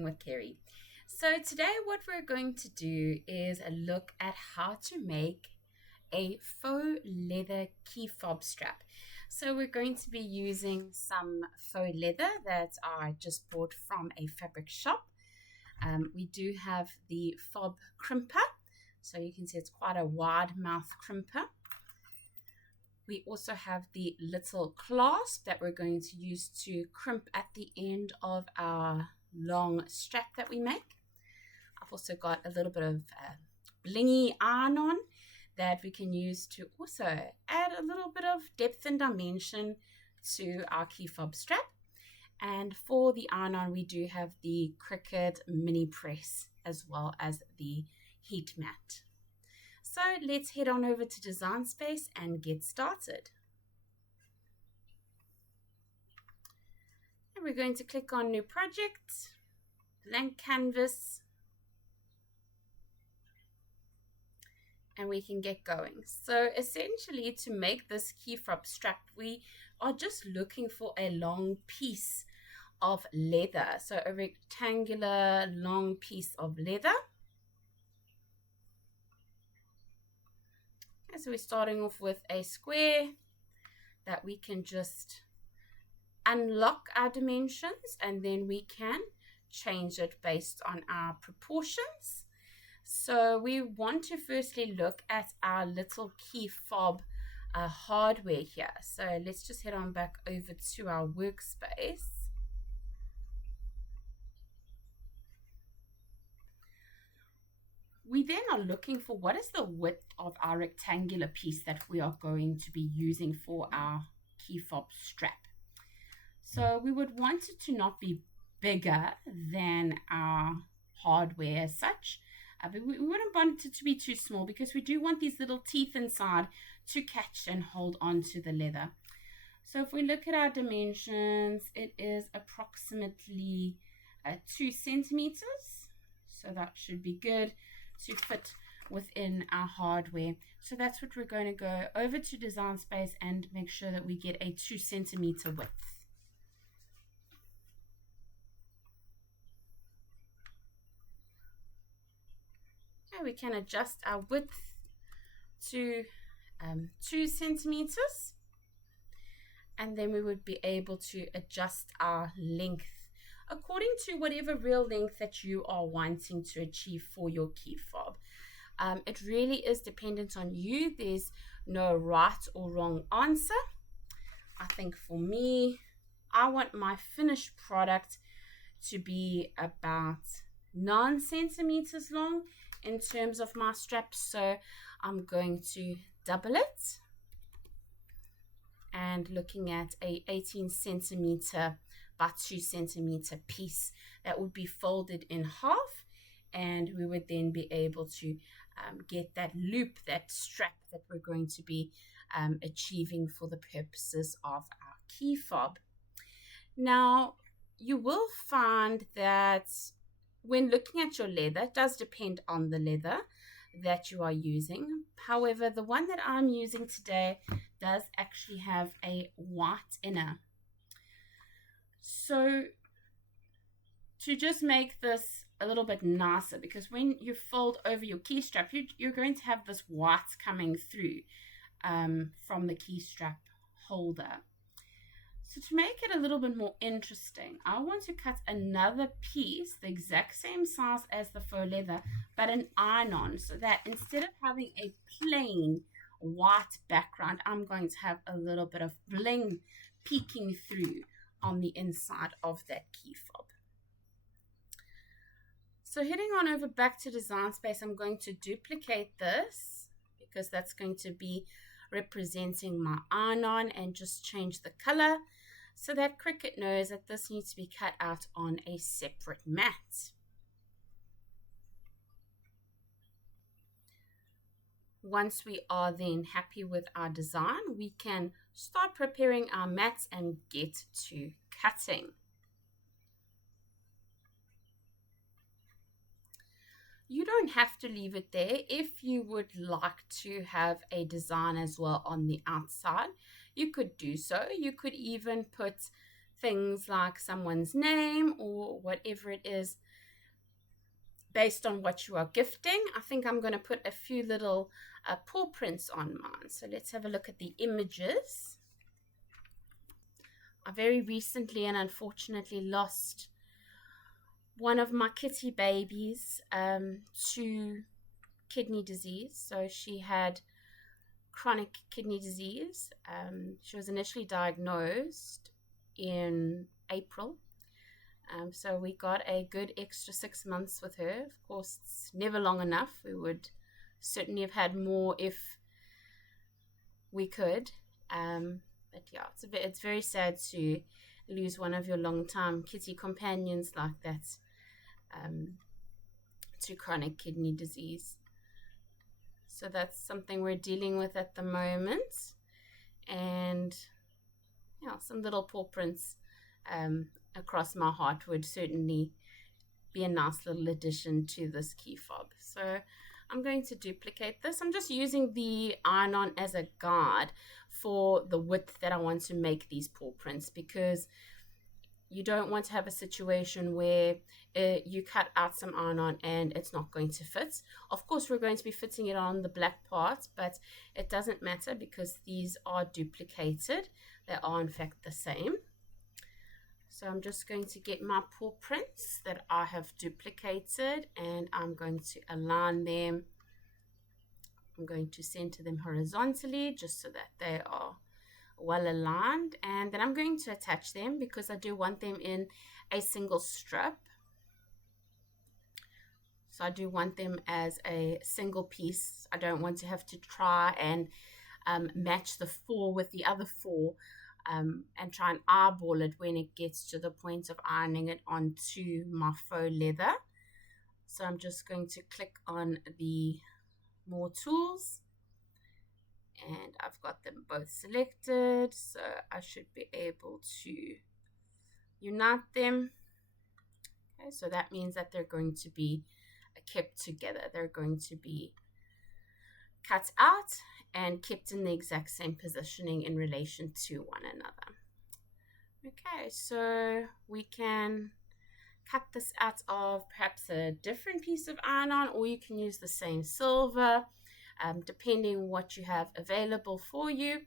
Crafting with Kerry. So today what we're going to do is look at how to make a faux leather key fob strap. So we're going to be using some faux leather that I just bought from a fabric shop. We do have the fob crimper, so you can see it's quite a wide mouth crimper. We also have the little clasp that we're going to use to crimp at the end of our long strap that we make. I've also got a little bit of blingy iron-on that we can use to also add a little bit of depth and dimension to our key fob strap. And for the iron-on, we do have the Cricut mini press as well as the heat mat. So let's head on over to Design Space and get started. And we're going to click on New Project, Blank Canvas, and we can get going. So essentially, to make this key fob strap, we are just looking for a long piece of leather. So a rectangular long piece of leather. Okay, so we're starting off with a square that we can just unlock our dimensions, and then we can change it based on our proportions. So we want to firstly look at our little key fob hardware here. So let's just head on back over to our workspace. We then are looking for what is the width of our rectangular piece that we are going to be using for our key fob strap. So we would want it to not be bigger than our hardware as such. But we wouldn't want it to be too small because we do want these little teeth inside to catch and hold on to the leather. So if we look at our dimensions, it is approximately 2 centimeters. So that should be good to fit within our hardware. So that's what we're going to go over to Design Space and make sure that we get a 2 centimeter width. We can adjust our width to 2 centimeters, and then we would be able to adjust our length according to whatever real length that you are wanting to achieve for your key fob. It really is dependent on you. There's no right or wrong answer. I think for me, I want my finished product to be about 9 centimeters long in terms of my strap, so I'm going to double it and looking at a 18 centimeter by 2 centimeter piece that would be folded in half, and we would then be able to get that loop, that strap that we're going to be achieving for the purposes of our key fob. Now you will find that when looking at your leather, it does depend on the leather that you are using. However, the one that I'm using today does actually have a white inner. So to just make this a little bit nicer, because when you fold over your key strap, you're going to have this white coming through from the key strap holder. So to make it a little bit more interesting, I want to cut another piece the exact same size as the faux leather, but an iron-on, so that instead of having a plain white background, I'm going to have a little bit of bling peeking through on the inside of that key fob. So heading on over back to Design Space, I'm going to duplicate this because that's going to be representing my iron-on, and just change the color so that Cricut knows that this needs to be cut out on a separate mat. Once we are then happy with our design, we can start preparing our mats and get to cutting. You don't have to leave it there. If you would like to have a design as well on the outside, you could do so. You could even put things like someone's name or whatever it is based on what you are gifting. I think I'm going to put a few little paw prints on mine. So let's have a look at the images. I very recently and unfortunately lost one of my kitty babies to kidney disease. So she had chronic kidney disease. She was initially diagnosed in April. So we got a good extra 6 months with her. Of course, it's never long enough. We would certainly have had more if we could. But yeah, it's very sad to lose one of your long-time kitty companions like that to chronic kidney disease. So that's something we're dealing with at the moment. And yeah, some little paw prints across my heart would certainly be a nice little addition to this key fob. So I'm going to duplicate this. I'm just using the iron-on as a guide for the width that I want to make these paw prints, because you don't want to have a situation where you cut out some iron-on and it's not going to fit. Of course, we're going to be fitting it on the black part, but it doesn't matter because these are duplicated. They are in fact the same. So I'm just going to get my paw prints that I have duplicated and I'm going to align them. I'm going to center them horizontally just so that they are well aligned, and then I'm going to attach them because I do want them in a single strip. So I do want them as a single piece. I don't want to have to try and match the 4 with the other 4 and try and eyeball it when it gets to the point of ironing it onto my faux leather. So I'm just going to click on the more tools, and I've got them both selected, so I should be able to unite them. Okay, so that means that they're going to be kept together. They're going to be cut out and kept in the exact same positioning in relation to one another. Okay, so we can cut this out of perhaps a different piece of iron-on, or you can use the same silver, depending what you have available for you.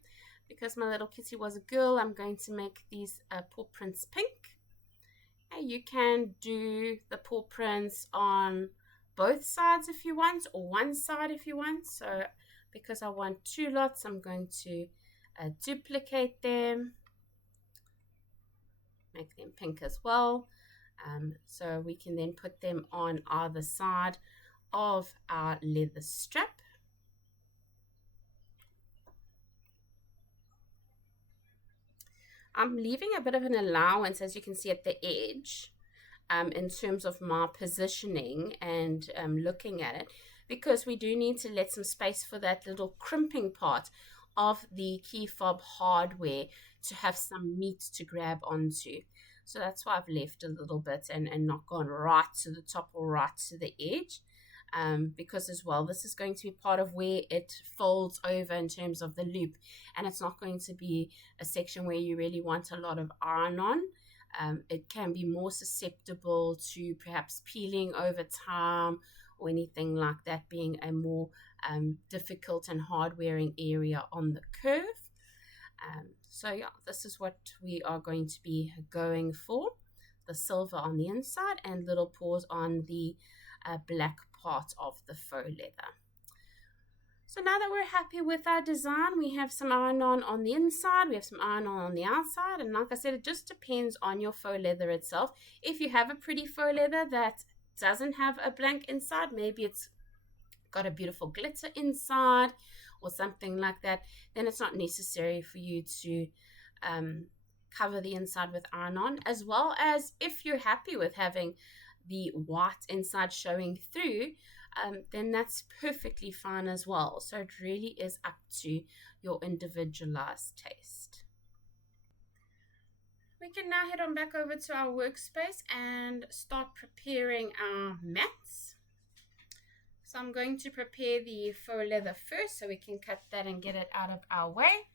Because my little kitty was a girl, I'm going to make these paw prints pink. And you can do the paw prints on both sides if you want, or one side if you want. So because I want 2 lots, I'm going to duplicate them, make them pink as well. So we can then put them on either side of our leather strap. I'm leaving a bit of an allowance, as you can see, at the edge in terms of my positioning and looking at it, because we do need to let some space for that little crimping part of the key fob hardware to have some meat to grab onto. So that's why I've left a little bit and not gone right to the top or right to the edge. Because as well, this is going to be part of where it folds over in terms of the loop, and it's not going to be a section where you really want a lot of iron-on. It can be more susceptible to perhaps peeling over time or anything like that, being a more difficult and hard-wearing area on the curve. So yeah, this is what we are going to be going for. The silver on the inside and little paws on the black part of the faux leather. So now that we're happy with our design, we have some iron-on the inside, we have some iron-on on the outside, and like I said, it just depends on your faux leather itself. If you have a pretty faux leather that doesn't have a blank inside, maybe it's got a beautiful glitter inside or something like that, then it's not necessary for you to cover the inside with iron-on. As well as if you're happy with having the white inside showing through, then that's perfectly fine as well. So it really is up to your individualized taste. We can now head on back over to our workspace and start preparing our mats. So I'm going to prepare the faux leather first so we can cut that and get it out of our way.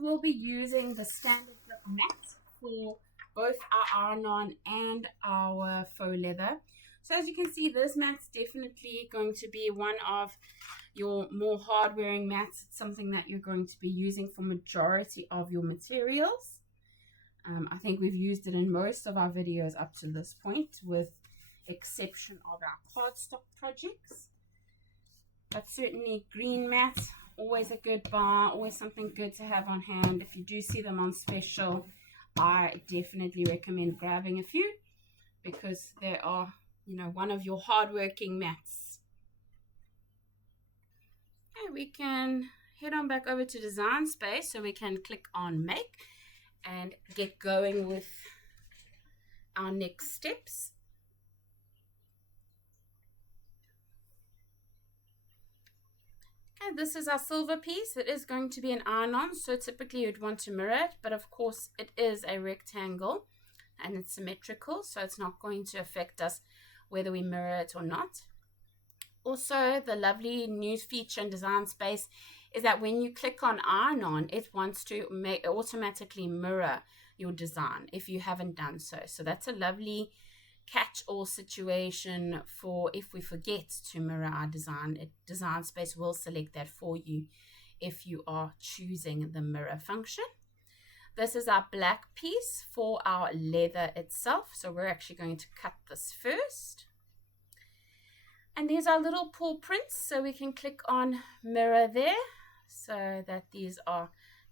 we'll be using the standard grip mat for both our iron-on and our faux leather. So as you can see, this mat's definitely going to be one of your more hard wearing mats. It's something that you're going to be using for majority of your materials. I think we've used it in most of our videos up to this point, with exception of our cardstock projects. But certainly green mat, always a good buy, always something good to have on hand. If you do see them on special, I definitely recommend grabbing a few, because they are, you know, one of your hardworking mats. Okay, we can head on back over to Design Space so we can click on Make and get going with our next steps. Okay, this is our silver piece. It is going to be an iron-on, so typically you'd want to mirror it, but of course it is a rectangle and it's symmetrical, so it's not going to affect us whether we mirror it or not. Also, the lovely new feature in Design Space is that when you click on iron-on, it wants to automatically mirror your design if you haven't done so. So that's a lovely catch-all situation for if we forget to mirror our design. Design Space will select that for you if you are choosing the mirror function. This is our black piece for our leather itself, so we're actually going to cut this first. And these are little paw prints, so we can click on mirror there so that these are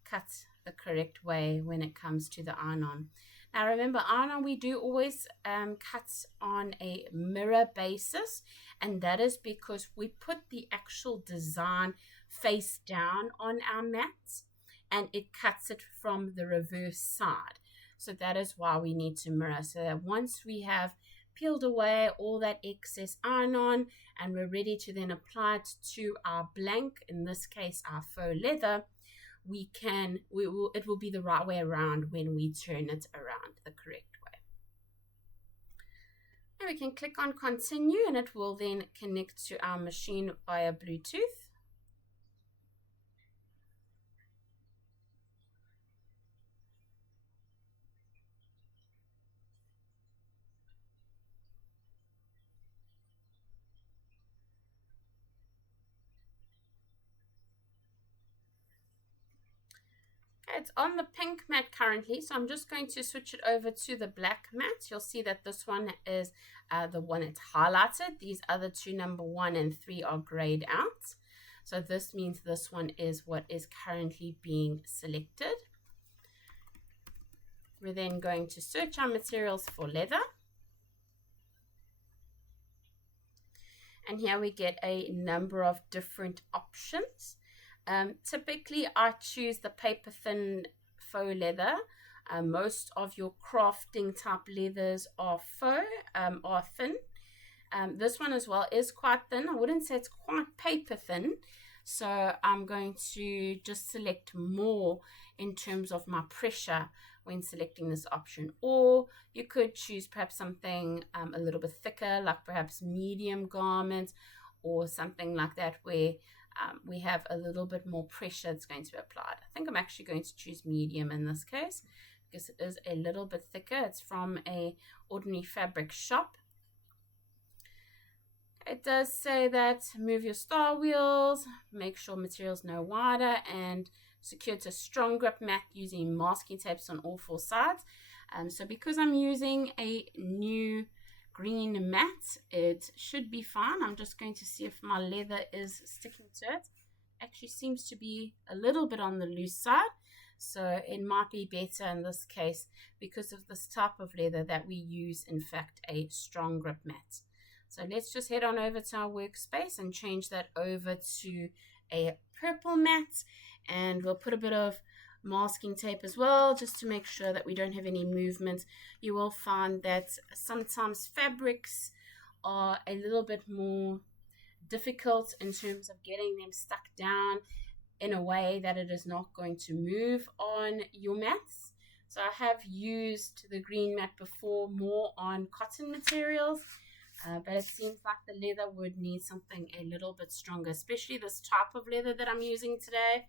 cut the correct way when it comes to the iron-on. Now remember, iron-on we do always cut on a mirror basis, and that is because we put the actual design face down on our mats and it cuts it from the reverse side. So that is why we need to mirror, so that once we have peeled away all that excess iron-on and we're ready to then apply it to our blank, in this case our faux leather, it will be the right way around when we turn it around the correct way. And we can click on continue, and it will then connect to our machine via Bluetooth. It's on the pink mat currently, so I'm just going to switch it over to the black mat. You'll see that this one is the one that's highlighted. These other two, number 1 and 3, are grayed out. So this means this one is what is currently being selected. We're then going to search our materials for leather. And here we get a number of different options. Typically, I choose the paper thin faux leather. Most of your crafting type leathers are faux, are thin. This one as well is quite thin. I wouldn't say it's quite paper thin. So I'm going to just select more in terms of my pressure when selecting this option. Or you could choose perhaps something a little bit thicker, like perhaps medium garments or something like that, where we have a little bit more pressure that's going to be applied. I think I'm actually going to choose medium in this case because it is a little bit thicker. It's from a ordinary fabric shop. It does say that move your star wheels, make sure materials no wider, and secure to strong grip mat using masking tapes on all 4 sides. So because I'm using a new green mat, it should be fine. I'm just going to see if my leather is sticking to it. Actually seems to be a little bit on the loose side, so it might be better in this case because of this type of leather that we use in fact a strong grip mat. So let's just head on over to our workspace and change that over to a purple mat, and we'll put a bit of masking tape as well just to make sure that we don't have any movement. You will find that sometimes fabrics are a little bit more difficult in terms of getting them stuck down in a way that it is not going to move on your mats. So I have used the green mat before more on cotton materials, but it seems like the leather would need something a little bit stronger, especially this type of leather that I'm using today.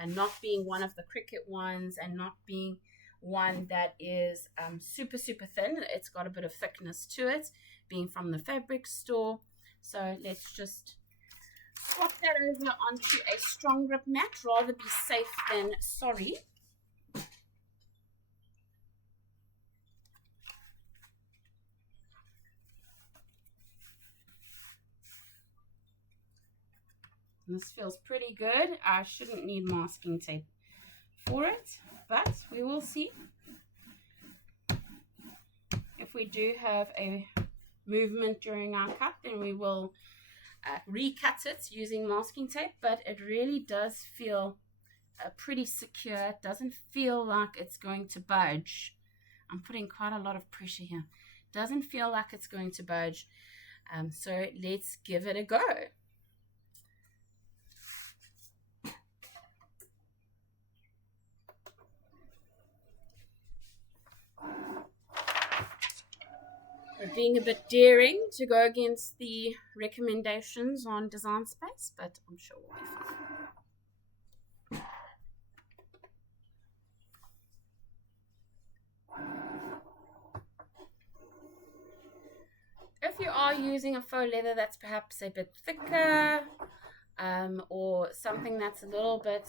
and not being one of the Cricut ones and not being one that is super thin. It's got a bit of thickness to it, being from the fabric store. So let's just swap that over onto a strong grip mat. Rather be safe than sorry. This feels pretty good. I shouldn't need masking tape for it, but we will see. If we do have a movement during our cut, then we will recut it using masking tape, but it really does feel pretty secure. It doesn't feel like it's going to budge. I'm putting quite a lot of pressure here. Doesn't feel like it's going to budge. So let's give it a go. We're being a bit daring to go against the recommendations on Design Space, but I'm sure we'll be fine. If you are using a faux leather that's perhaps a bit thicker, or something that's a little bit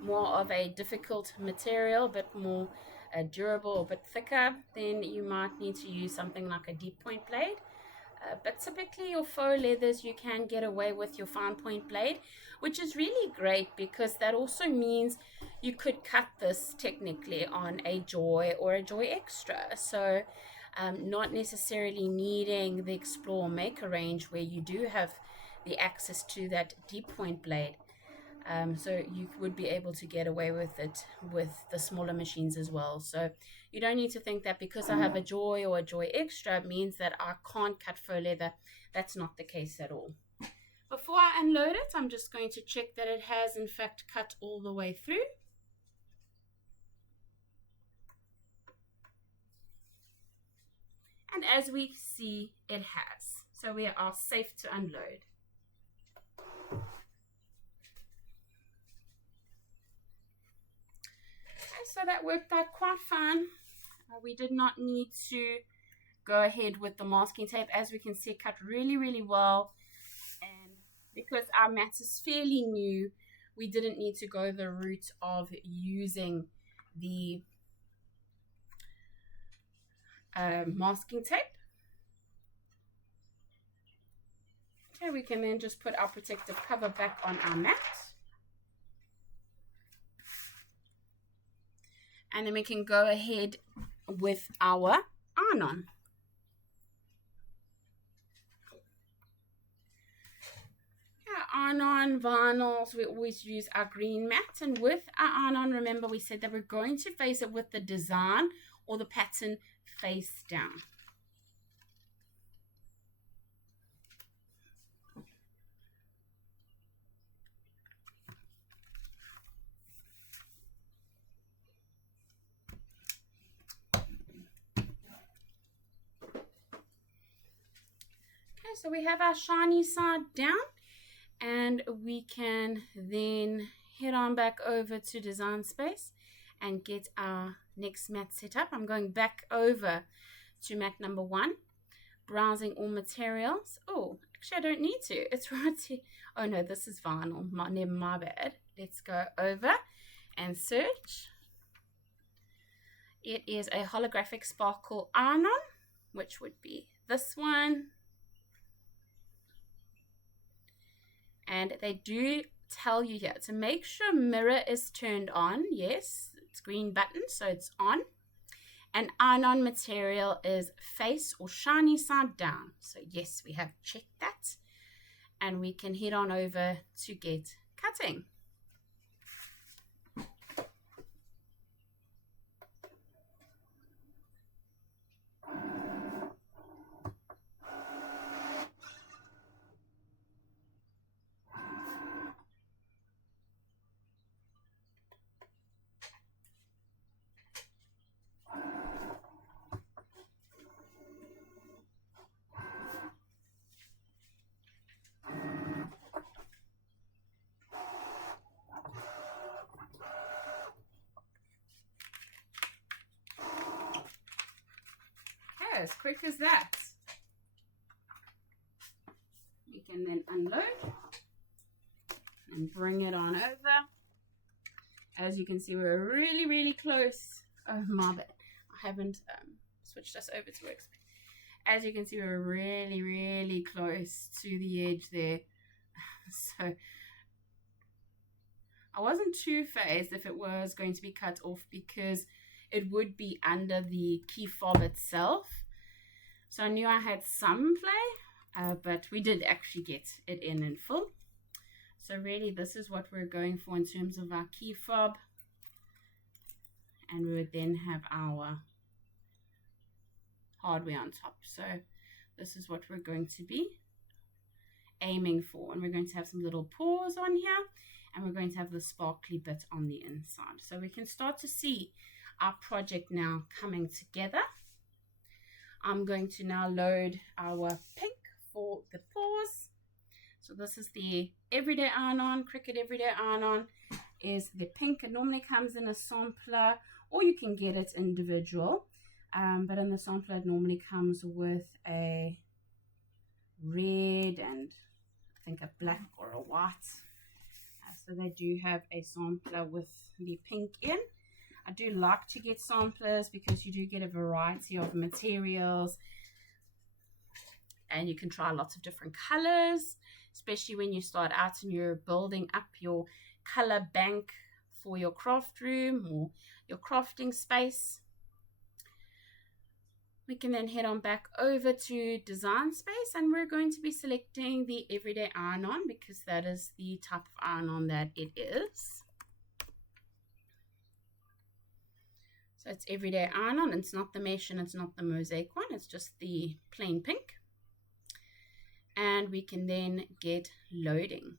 more of a difficult material, a bit more durable, a bit thicker, then you might need to use something like a deep point blade. But typically your faux leathers, you can get away with your fine point blade, which is really great because that also means you could cut this technically on a Joy or a Joy Xtra. So not necessarily needing the Explore Maker range where you do have the access to that deep point blade. So you would be able to get away with it with the smaller machines as well. So you don't need to think that because I have a Joy or a Joy Xtra means that I can't cut faux leather. That's not the case at all. Before I unload it, I'm just going to check that it has in fact cut all the way through. And as we see, it has. So we are safe to unload. So that worked out quite fine. We did not need to go ahead with the masking tape. As we can see, it cut really well. And because our mat is fairly new, we didn't need to go the route of using the masking tape. Okay, we can then just put our protective cover back on our mat. And then we can go ahead with our iron-on. Iron-on vinyls, we always use our green mat. And with our iron-on, remember we said that we're going to face it with the design or the pattern face down. So we have our shiny side down, and we can then head on back over to Design Space and get our next mat set up. I'm going back over to mat number 1, browsing all materials. Oh, actually I don't need to. It's right here. Oh no, this is vinyl. My bad. Let's go over and search. It is a holographic sparkle iron-on, which would be this one. And they do tell you here to make sure mirror is turned on. Yes, it's green button, so it's on. And iron-on material is face or shiny side down. So yes, we have checked that. And we can head on over to get cutting. Okay, as quick as that. We can then unload and bring it on over. As you can see, we're really close. Oh my bad, I haven't switched us over to workspace. As you can see, we're really close to the edge there. So I wasn't too phased if it was going to be cut off, because it would be under the key fob itself. So I knew I had some play, but we did actually get it in full. So really, this is what we're going for in terms of our key fob. And we would then have our hardware on top. So this is what we're going to be aiming for. And we're going to have some little pores on here. And we're going to have the sparkly bit on the inside. So we can start to see our project now coming together. I'm going to now load our pink for the pores. So this is the Everyday Iron-On, Cricut Everyday Iron-On is the pink. It normally comes in a sampler, or you can get it individual. But in the sampler, it normally comes with a red and I think a black or a white. So they do have a sampler with the pink in. I do like to get samplers because you do get a variety of materials. And you can try lots of different colors, especially when you start out and you're building up your color bank for your craft room or your crafting space. We can then head on back over to design space, and we're going to be selecting the Everyday Iron-On because that is the type of iron-on that it is. So it's Everyday Iron-On. It's not the mesh and it's not the mosaic one. It's just the plain pink. And we can then get loading.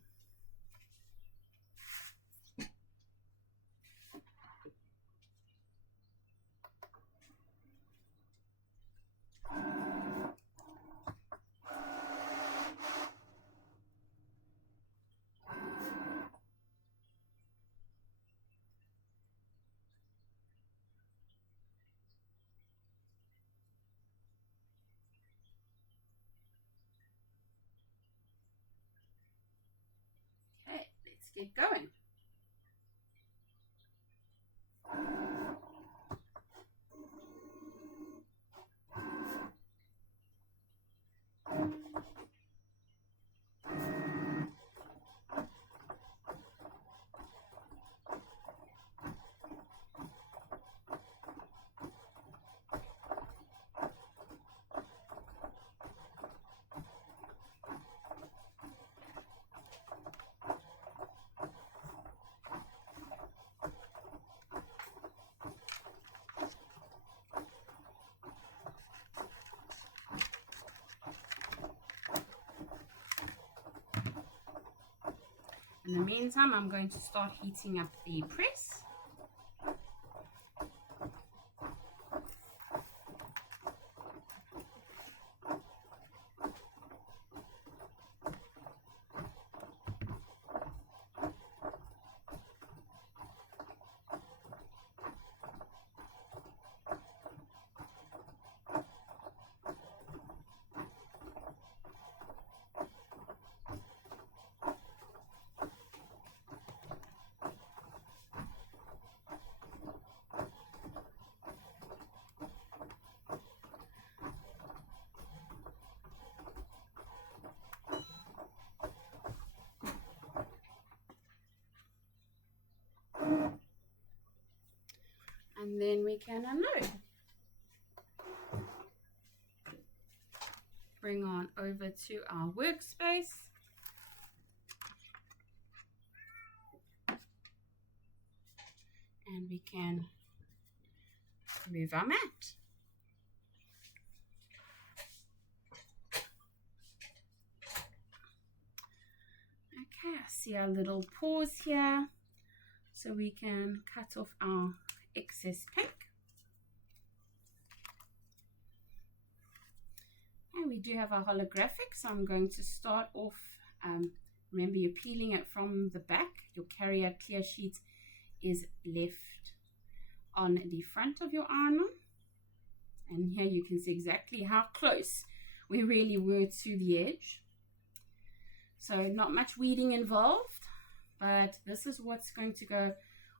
Get going. In the meantime, I'm going to start heating up the press. And then we can unload. Bring on over to our workspace. And we can move our mat. Okay, I see our little pores here. So we can cut off our excess pink. And we do have our holographic, so I'm going to start off, remember you're peeling it from the back. Your carrier clear sheet is left on the front of your iron-on. And here you can see exactly how close we really were to the edge. So not much weeding involved, but this is what's going to go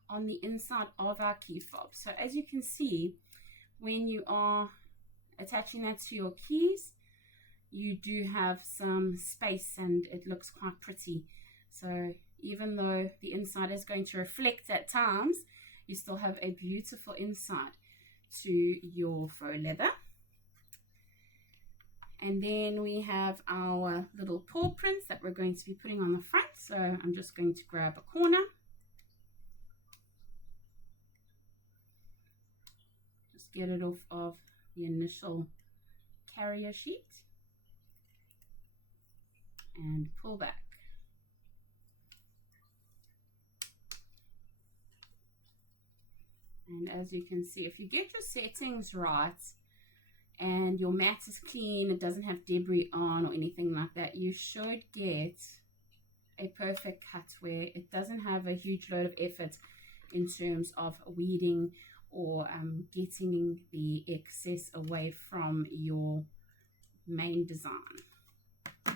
on the inside of our key fob. So as you can see, when you are attaching that to your keys, you do have some space and it looks quite pretty. So even though the inside is going to reflect at times, you still have a beautiful inside to your faux leather. And then we have our little paw prints that we're going to be putting on the front. So I'm just going to grab a corner. Just get it off of the initial carrier sheet. And pull back. And as you can see, if you get your settings right, and your mat is clean, it doesn't have debris on or anything like that, you should get a perfect cut where it doesn't have a huge load of effort in terms of weeding or getting the excess away from your main design. And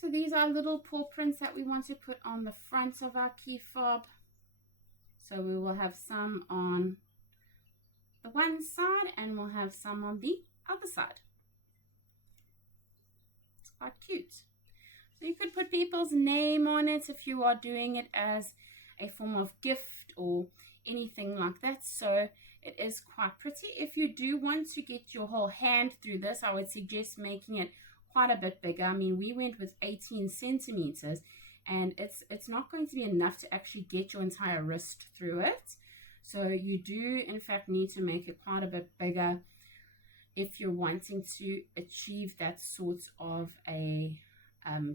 so these are little paw prints that we want to put on the front of our key fob. So we will have some on the one side and we'll have some on the other side. It's quite cute. So you could put people's name on it if you are doing it as a form of gift or anything like that. So it is quite pretty. If you do want to get your whole hand through this, I would suggest making it quite a bit bigger. I mean, we went with 18 centimeters and it's not going to be enough to actually get your entire wrist through it. So you do in fact need to make it quite a bit bigger if you're wanting to achieve that sort of a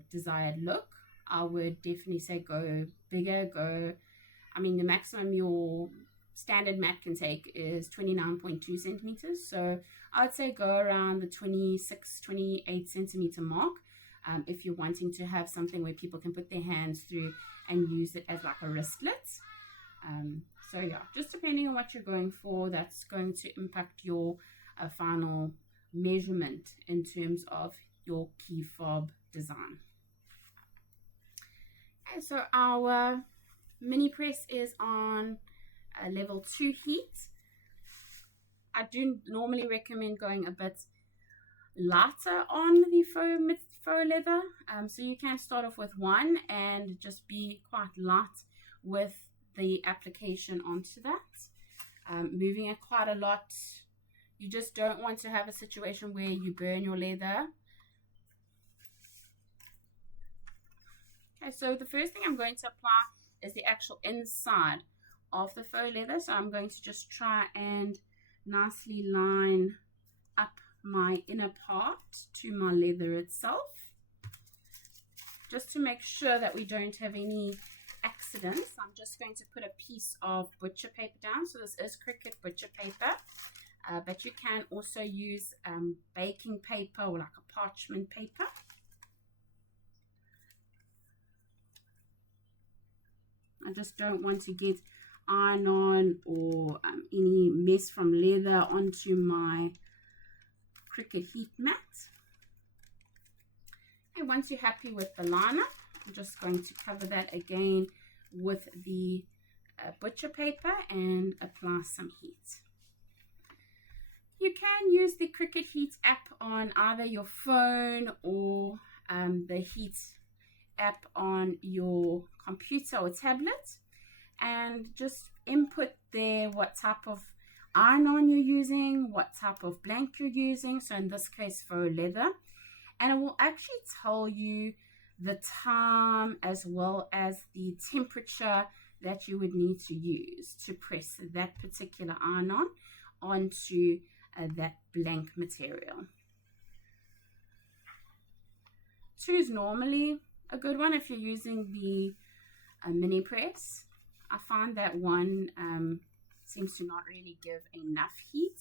desired look. I would definitely say go bigger, I mean the maximum your standard mat can take is 29.2 centimeters. So I would say go around the 26, 28 centimeter mark if you're wanting to have something where people can put their hands through and use it as like a wristlet. So yeah, just depending on what you're going for, that's going to impact your final measurement in terms of your key fob design. Okay, so our mini press is on level 2 heat. I do normally recommend going a bit lighter on the faux leather. So you can start off with 1 and just be quite light with the application onto that. Moving it quite a lot. You just don't want to have a situation where you burn your leather. Okay, so the first thing I'm going to apply is the actual inside of the faux leather. So I'm going to just try and nicely line up my inner part to my leather itself, just to make sure that we don't have any accidents. I'm just going to put a piece of butcher paper down. So this is Cricut butcher paper, but you can also use baking paper or like a parchment paper. I just don't want to get iron-on or any mess from leather onto my Cricut heat mat. And once you're happy with the liner, I'm just going to cover that again with the butcher paper and apply some heat. You can use the Cricut Heat app on either your phone or the Heat app on your computer or tablet, and just input there what type of iron-on you're using, what type of blank you're using. So in this case, faux leather, and it will actually tell you the time as well as the temperature that you would need to use to press that particular iron-on onto that blank material. 2 is normally a good one if you're using the mini press. I find that 1 seems to not really give enough heat,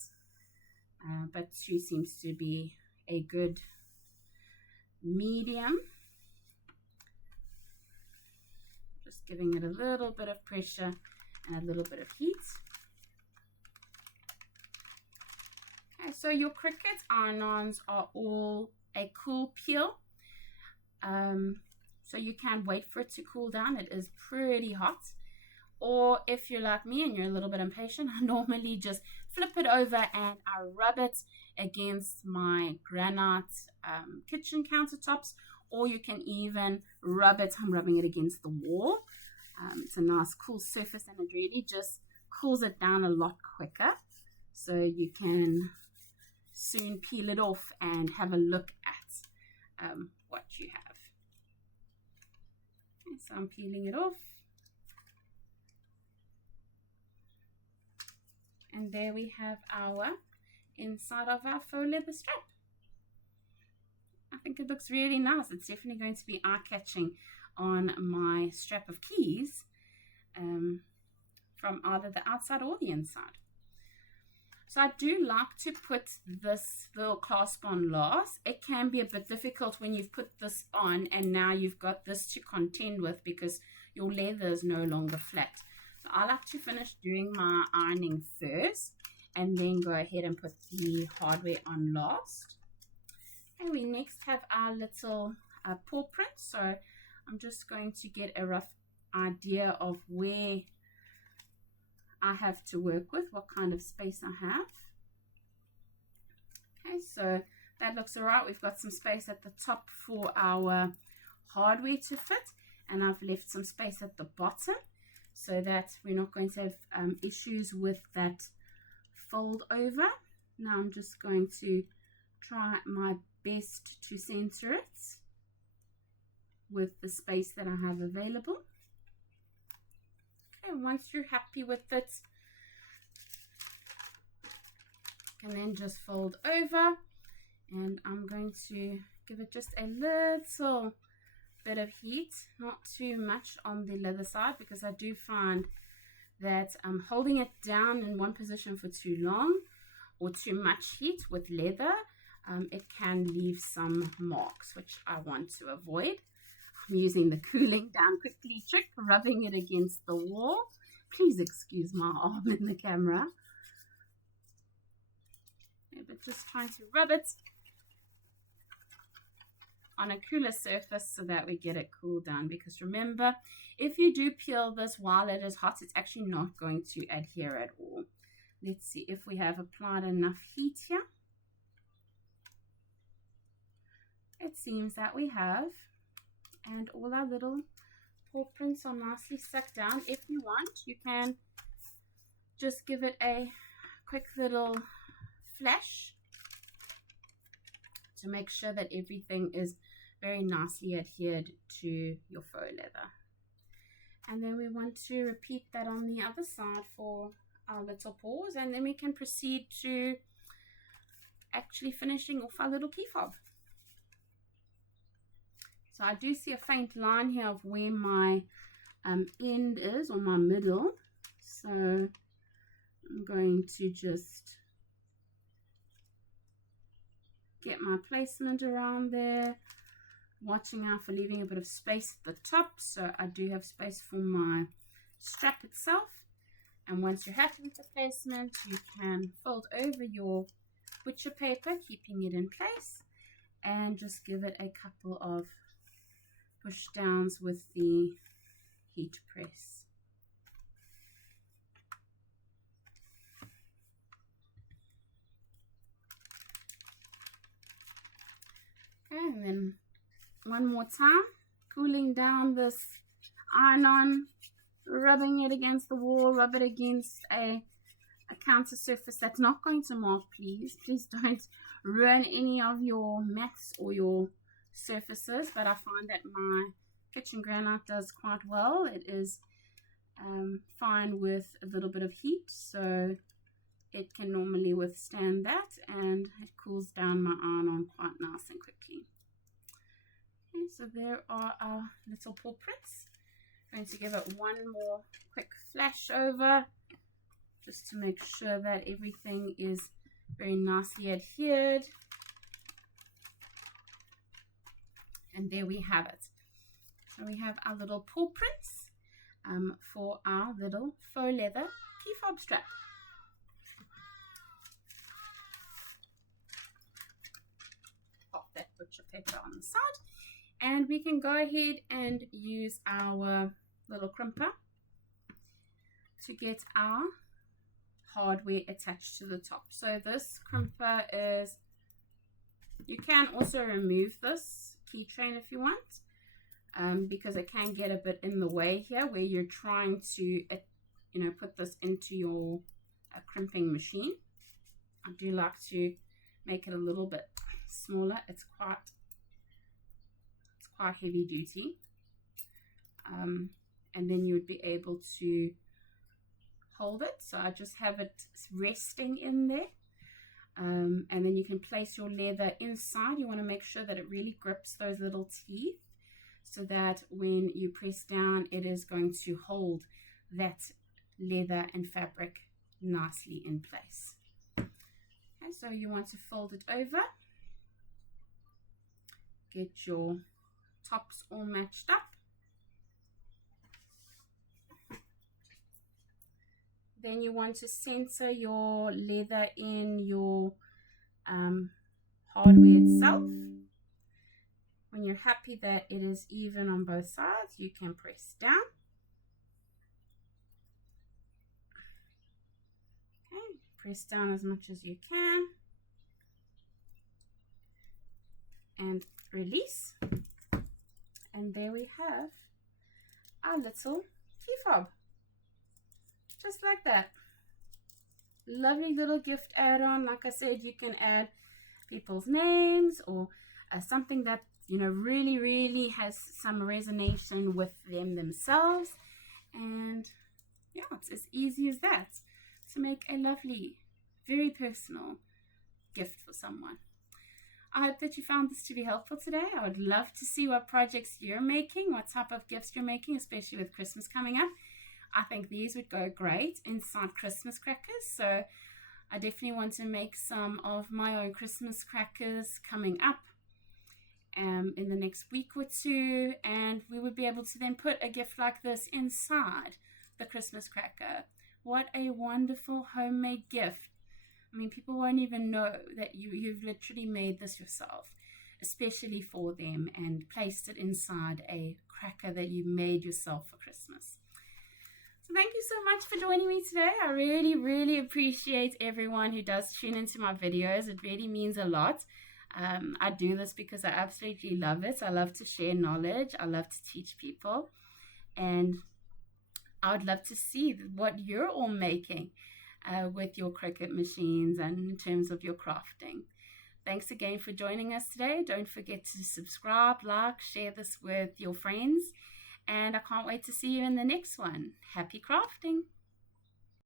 but 2 seems to be a good medium. Just giving it a little bit of pressure and a little bit of heat. So your Cricut iron-ons are all a cool peel. So you can wait for it to cool down. It is pretty hot. Or if you're like me and you're a little bit impatient, I normally just flip it over and I rub it against my granite kitchen countertops, or you can even rub it. I'm rubbing it against the wall. It's a nice cool surface and it really just cools it down a lot quicker. So you can soon peel it off and have a look at what you have. Okay, so I'm peeling it off. And there we have our inside of our faux leather strap. I think it looks really nice. It's definitely going to be eye-catching on my strap of keys from either the outside or the inside. So I do like to put this little clasp on last. It can be a bit difficult when you've put this on and now you've got this to contend with because your leather is no longer flat. So I like to finish doing my ironing first and then go ahead and put the hardware on last. And we next have our little paw print. So I'm just going to get a rough idea of where I have to work with, what kind of space I have. Okay, so that looks all right. We've got some space at the top for our hardware to fit, and I've left some space at the bottom so that we're not going to have issues with that fold over. Now I'm just going to try my best to center it with the space that I have available. Okay, once you're happy with it, you can then just fold over, and I'm going to give it just a little bit of heat, not too much on the leather side, because I do find that holding it down in one position for too long or too much heat with leather, it can leave some marks, which I want to avoid. I'm using the cooling down quickly trick, rubbing it against the wall. Please excuse my arm in the camera. Okay, but just trying to rub it on a cooler surface so that we get it cooled down, because remember, if you do peel this while it is hot, it's actually not going to adhere at all. Let's see if we have applied enough heat here. It seems that we have, and all our little paw prints are nicely stuck down. If you want, you can just give it a quick little flash to make sure that everything is very nicely adhered to your faux leather. And then we want to repeat that on the other side for our little paws, and then we can proceed to actually finishing off our little key fob. So I do see a faint line here of where my end is, or my middle. So I'm going to just get my placement around there, watching out for leaving a bit of space at the top, so I do have space for my strap itself. And once you're happy with the placement, you can fold over your butcher paper, keeping it in place, and just give it a couple of push downs with the heat press. Okay, and then one more time, cooling down this iron-on, rubbing it against the wall, rub it against a counter surface that's not going to mark, please. Please don't ruin any of your mats or your surfaces, but I find that my kitchen granite does quite well. It is fine with a little bit of heat, so it can normally withstand that, and it cools down my iron-on quite nice and quickly. Okay, so there are our little paw prints. I'm going to give it one more quick flash over just to make sure that everything is very nicely adhered. And there we have it. So we have our little paw prints for our little faux leather key fob strap. touch of pepper on the side. And we can go ahead and use our little crimper to get our hardware attached to the top. So this crimper is, you can also remove this keychain if you want, because it can get a bit in the way here where you're trying to put this into your crimping machine. I do like to make it a little bit smaller. It's quite heavy duty, and then you would be able to hold it. So I just have it resting in there, and then you can place your leather inside. You want to make sure that it really grips those little teeth so that when you press down, it is going to hold that leather and fabric nicely in place. Okay, so you want to fold it over, get your tops all matched up. Then you want to center your leather in your hardware itself. When you're happy that it is even on both sides, you can press down. Okay, press down as much as you can and release. And there we have our little key fob. Just like that. Lovely little gift add-on. Like I said, you can add people's names or something that really has some resonance with them themselves. And yeah, it's as easy as that to make a lovely, very personal gift for someone. I hope that you found this to be helpful today. I would love to see what projects you're making, what type of gifts you're making, especially with Christmas coming up. I think these would go great inside Christmas crackers. So I definitely want to make some of my own Christmas crackers coming up in the next week or two. And we would be able to then put a gift like this inside the Christmas cracker. What a wonderful homemade gift. I mean, people won't even know that you've literally made this yourself, especially for them, and placed it inside a cracker that you made yourself for Christmas. So thank you so much for joining me today. I really appreciate everyone who does tune into my videos. It really means a lot. I do this because I absolutely love it. I love to share knowledge. I love to teach people. And I would love to see what you're all making with your Cricut machines and in terms of your crafting. Thanks again for joining us today. Don't forget to subscribe, like, share this with your friends. And I can't wait to see you in the next one. Happy crafting!